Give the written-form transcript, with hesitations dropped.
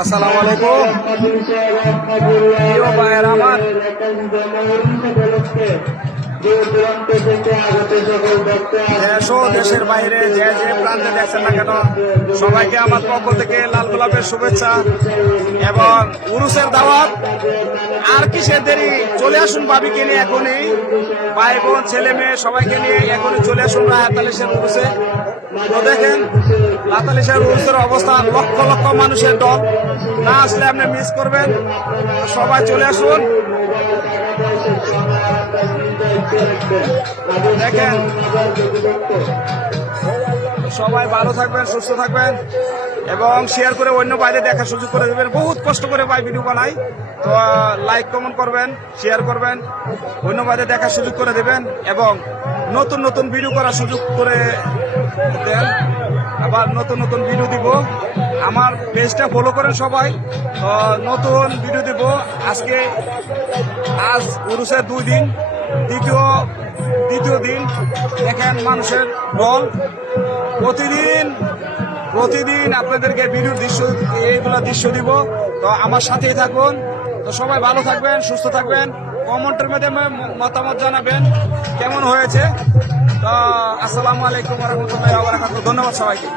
আসসালামু আলাইকুম প্রিয় ভাইয়েরা আমার, দেশ ও দেশের বাইরে যে যে প্রান্তে দেখছেন না কেন, সবাইকে আমার পক্ষ থেকে লাল গোলাপের শুভেচ্ছা এবং উরুসের দাওয়াত। আর কিসের দেরি, চলে আসুন ভাবিকে নিয়ে এখনই, ভাই বোন ছেলে মেয়ে সবাইকে নিয়ে এখনই চলে আসুন লাতালিশের উরুসে। তো দেখেন লাতালিশের উরুসের অবস্থা, লক্ষ লক্ষ মানুষের দল, না আসলে আপনি মিস করবেন। সবাই চলে আসুন, দেখেন সবাই ভালো থাকবেন, সুস্থ থাকবেন এবং শেয়ার করে অন্য বাইরে দেখার সুযোগ করে দেবেন। বহুত কষ্ট করে ভাই ভিডিও বানাই, তো লাইক কমেন্ট করবেন, শেয়ার করবেন, অন্য বাইরে দেখার সুযোগ করে দেবেন এবং নতুন নতুন ভিডিও করার সুযোগ করে দেন। আবার নতুন নতুন ভিডিও দিব, আমার পেজটা ফলো করেন সবাই। নতুন ভিডিও দিব আজকে। আজ উরুসের 2 দিন, দ্বিতীয় দিন দেখেন মানুষের দল। প্রতিদিন আপনাদেরকে ভিডিওর এইগুলো দৃশ্য দিব। তো আমার সাথেই থাকুন। তো সবাই ভালো থাকবেন, সুস্থ থাকবেন, কমেন্টের মাধ্যমে মতামত জানাবেন কেমন হয়েছে। তো আসসালামু আলাইকুম ওয়া রাহমাতুল্লাহি ওয়া বারাকাতুহু। ধন্যবাদ সবাইকে।